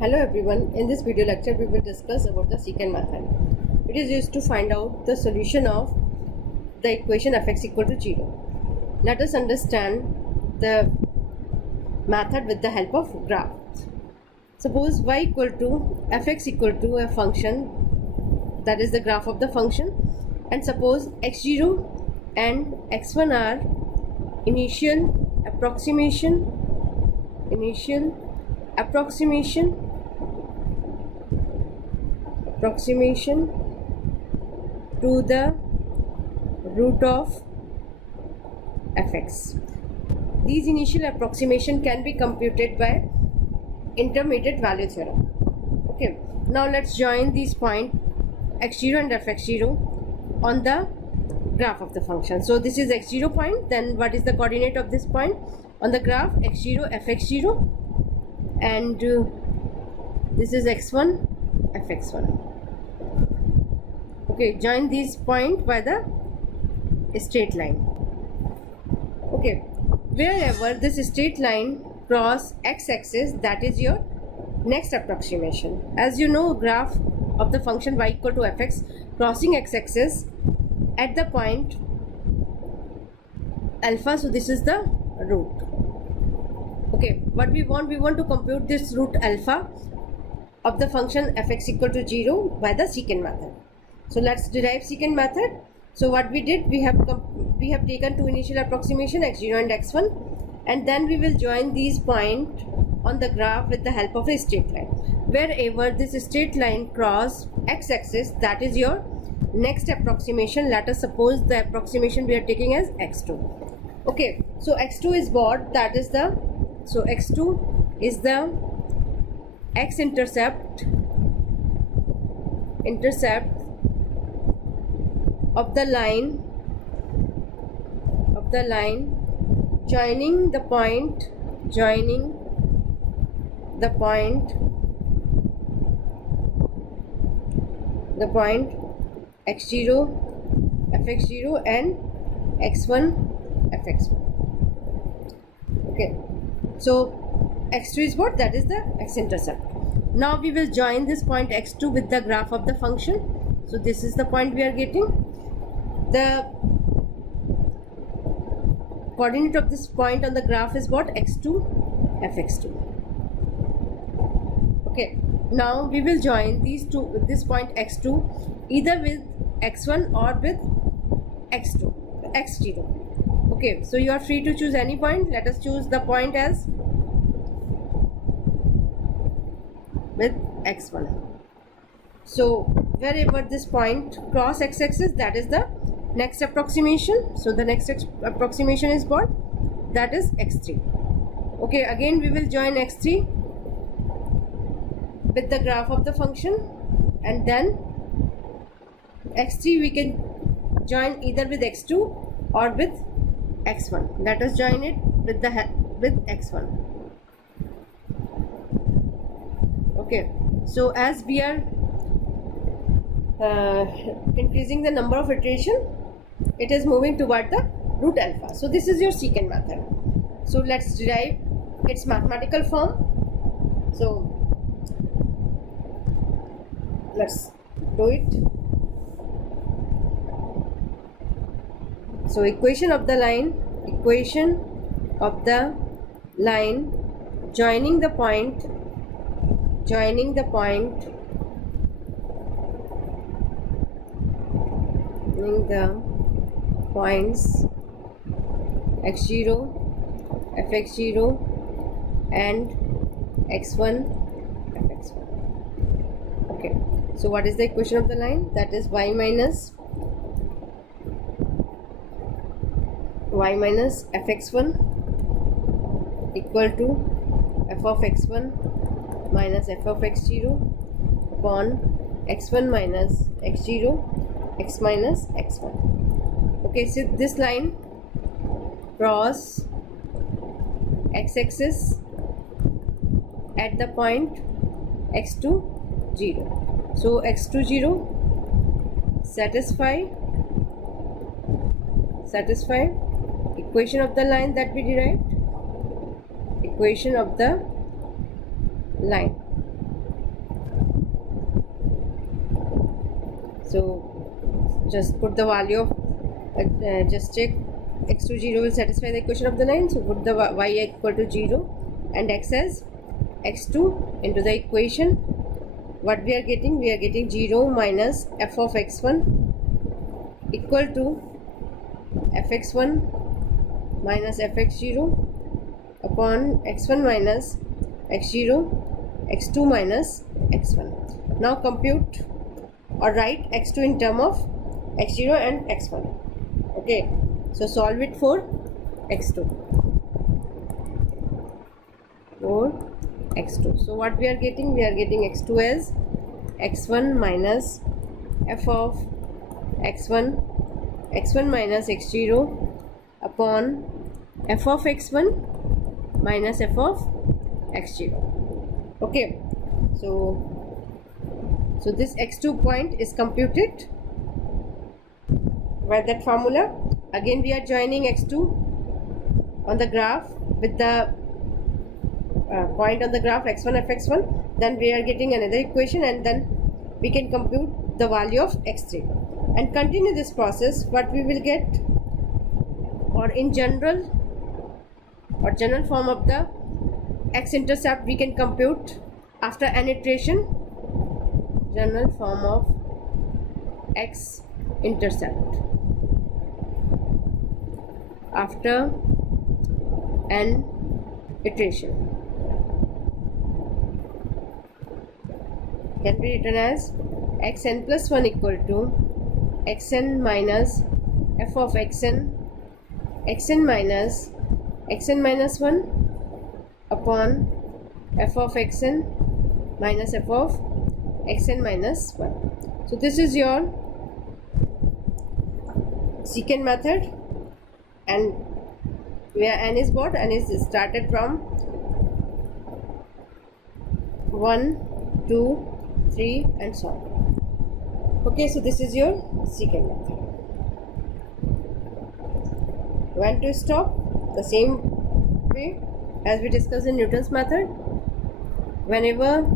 Hello everyone, in this video lecture we will discuss about the secant method. It is used to find out the solution of the equation f(x) equal to 0. Let us understand the method with the help of graph. Suppose y equal to f(x) equal to a function, that is the graph of the function, and suppose x0 and x1 are initial approximation to the root of f(x). These initial approximation can be computed by intermediate value theorem. Okay, now let's join these points x0 and f(x0) on the graph of the function. So this is x0 point, then what is the coordinate of this point on the graph? x0 f(x0), and this is x1 f(x1). Okay, join these points by the straight line. Okay, wherever this straight line cross x-axis, that is your next approximation. As you know, graph of the function y equal to fx crossing x-axis at the point alpha, so this is the root. Okay, what we want to compute this root alpha of the function fx equal to 0 by the secant method. So let's derive secant method. So what we did, we have taken two initial approximation x0 and x1, and then we will join these points on the graph with the help of a straight line. Wherever this straight line cross x-axis, that is your next approximation. Let us suppose the approximation we are taking as x2. Okay, so x2 is what? That is the, so x2 is the x-intercept of the line joining the point x0 fx0 and x1 fx1. Okay, so x2 is what? That is the x-intercept. Now we will join this point x2 with the graph of the function. So this is the point we are getting. The coordinate of this point on the graph is what? x2 fx2. Okay, now we will join this point x2 either with x1 or with x0. Okay, so you are free to choose any point. Let us choose the point as with x1. So wherever this point cross x-axis, that is the next approximation. So the next approximation is what? That is x3. Okay, again we will join x3 with the graph of the function, and then x3 we can join either with x2 or with x1. Let us join it with x1. Okay, so as we are increasing the number of iteration, it is moving toward the root alpha. So this is your secant method. So let's derive its mathematical form. So let's do it. So equation of the line joining the points x0 fx0 and x1 fx1. Okay, so what is the equation of the line? That is y minus fx1 equal to f of x1 minus f of x0 upon x1 minus x0 x minus x1. Okay, so this line cross x-axis at the point x2 0. So x2 0 satisfy equation of the line that we derived, equation of the line. So just put the value of just check x to 0 will satisfy the equation of the line. So put the y equal to 0 and x as x2 into the equation. What we are getting? We are getting 0 minus f of x1 equal to fx1 minus fx0 upon x1 minus x0, x2 minus x1. Now compute or write x2 in term of x0 and x1. Okay, so solve it for x2. For x2. So what we are getting? We are getting x2 as x1 minus f of x1, x1 minus x0 upon f of x1 minus f of x0. Okay, so this x2 point is computed by that formula. Again we are joining x2 on the graph with the point on the graph x1 fx1, then we are getting another equation, and then we can compute the value of x3 and continue this process. What we will get, or in general form of the x-intercept, we can compute after an iteration. General form of x-intercept after an iteration can be written as xn plus 1 equal to xn minus f of xn, xn minus 1 upon f of xn minus f of xn minus 1. So this is your secant method, and where n is what? N is started from 1, 2, 3 and so on. Okay, so this is your secant method. When to stop? The same way as we discussed in Newton's method. Whenever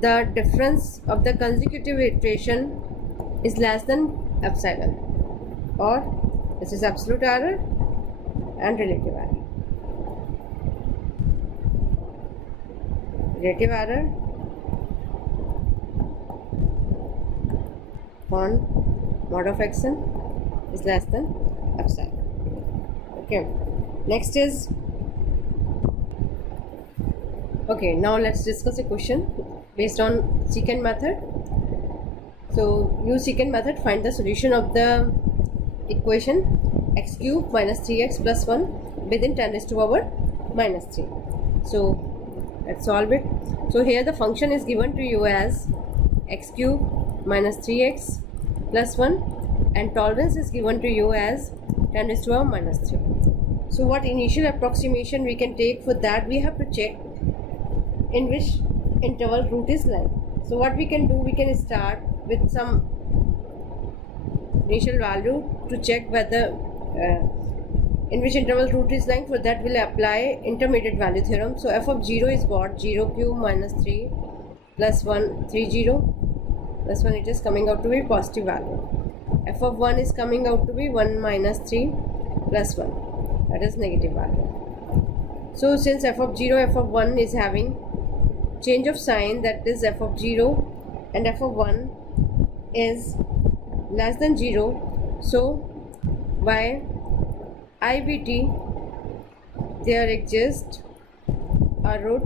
the difference of the consecutive iteration is less than epsilon, or this is absolute error and relative error. Relative error on mod of xn is less than epsilon. Okay, next is, okay, now let's discuss a question based on secant method. So use secant method, find the solution of the equation x cube minus 3x plus 1 within 10 raised to power minus 3. So let's solve it. So here the function is given to you as x cube minus 3x plus 1 and tolerance is given to you as 10 raised to power minus 3. So what initial approximation we can take? For that we have to check in which interval root is lying. So what we can do, we can start with some initial value to check whether in which interval root is lying. For that we'll apply intermediate value theorem. So f of 0 is what? 0 cube minus 3 plus 1, 3 0 plus 1, it is coming out to be positive value. F of 1 is coming out to be 1 minus 3 plus 1, that is negative value. So since f of 0, f of 1 is having change of sign, that is f of 0 and f of 1 is less than 0, so by IBT there exists a root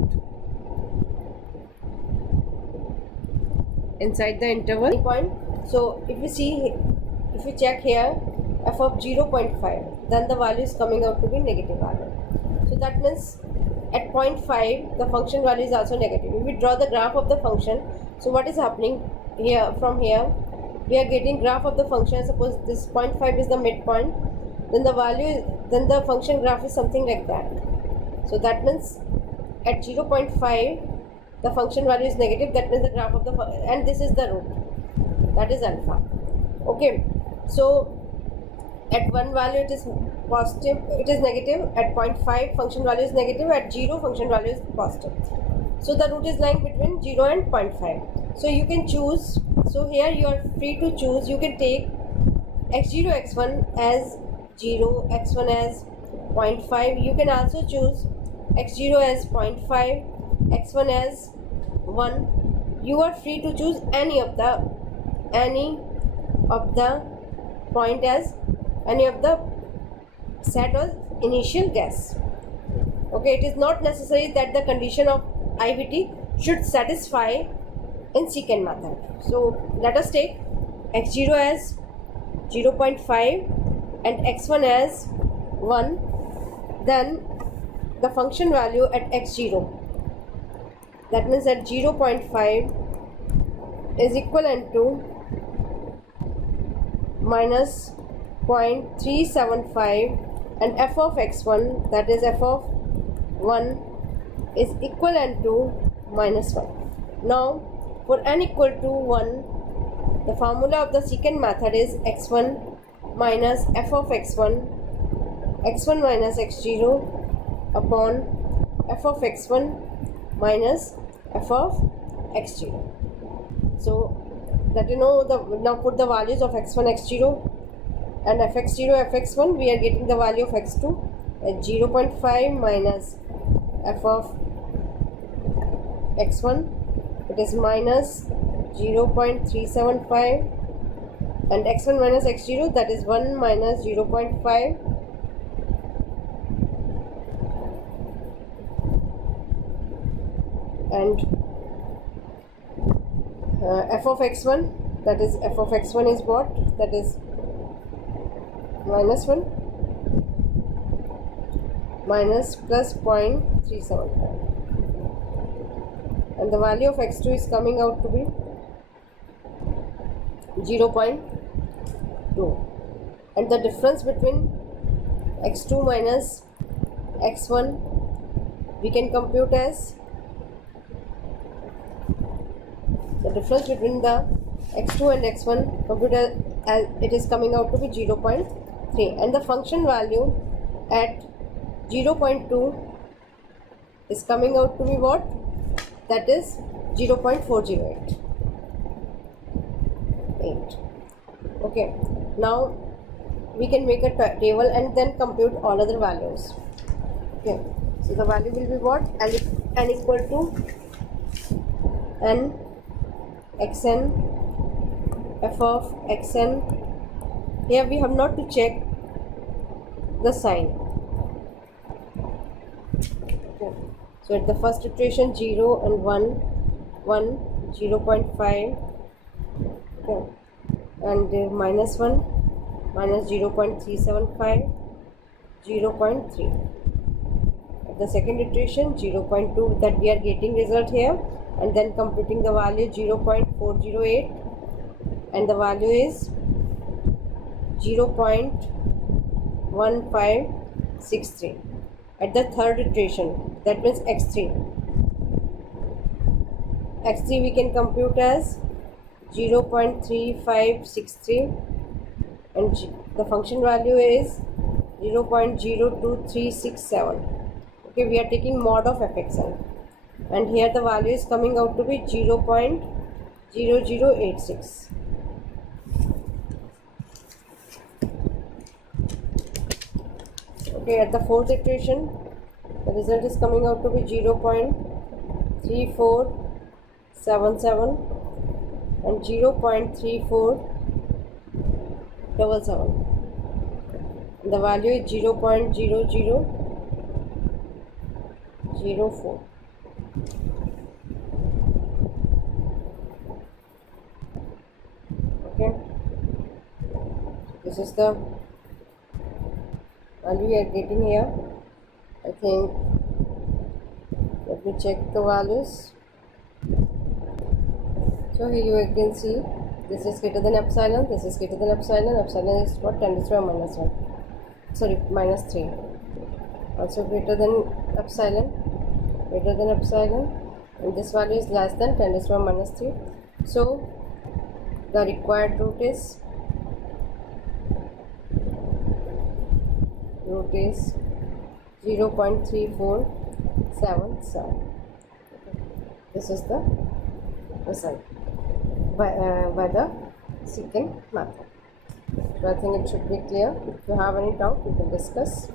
inside the interval point. So if you see, if you check here f of 0.5, then the value is coming out to be negative value. So that means at 0.5 the function value is also negative. If we draw the graph of the function, so what is happening here? From here we are getting graph of the function. Suppose this 0.5 is the midpoint, then the value, then the function graph is something like that. So that means at 0.5 the function value is negative, that means the graph of the and this is the root, that is alpha. Okay, so at one value it is positive, it is negative, at 0.5 function value is negative, at 0 function value is positive. So the root is lying between 0 and 0.5. So you can choose. So here you are free to choose. You can take x0 x1 as 0, x1 as 0.5. You can also choose x0 as 0.5, x1 as 1. You are free to choose any of the point as any of the set or initial guess. Okay, it is not necessary that the condition of IVT should satisfy in secant method. So let us take x0 as 0.5 and x1 as 1. Then the function value at x0, that means at 0.5, is equivalent to minus 0.375, and f of x1, that is f of 1, is equivalent to minus 1. Now for n equal to 1, the formula of the secant method is x1 minus f of x1, x1 minus x0 upon f of x1 minus f of x0. So that you know, now put the values of x1, x0 and fx0, fx1. We are getting the value of x2 at 0.5 minus f of x1, it is minus 0.375, and x1 minus x0, that is 1 minus 0.5, and f of x1, that is f of x1 is what? That is minus 1 minus plus 0.375, and the value of x2 is coming out to be 0.2, and the difference between x2 minus x1 we can compute as the difference between the x2 and x1 computed as it is coming out to be 0.3, and the function value at 0.2 is coming out to be what? That is 0.408. Okay, now we can make a table and then compute all other values. Okay, so the value will be what? N equal to n xn f of xn. Here we have not to check the sign. Okay. So at the first iteration 0 and 1, 0.5, okay, and minus 1, minus 0.375, 0.3. At the second iteration 0.2, that we are getting result here, and then computing the value 0.408, and the value is 0.1563. At the third iteration, that means x3 we can compute as 0.3563, and the function value is 0.02367. Okay, we are taking mod of fxn, and here the value is coming out to be 0.0086. Okay, at the fourth iteration the result is coming out to be 0.3477 and 0.3477. The value is 0.0004. Okay, this is the value we are getting here. I think, let me check the values. So here you can see this is greater than epsilon, this is greater than epsilon. Epsilon is what? 10 to the power minus 1, sorry, minus 3. Also greater than epsilon, and this value is less than 10 to the power minus 3. So the required root is 0.3477. This is the result by the secant method. So I think it should be clear. If you have any doubt, you can discuss.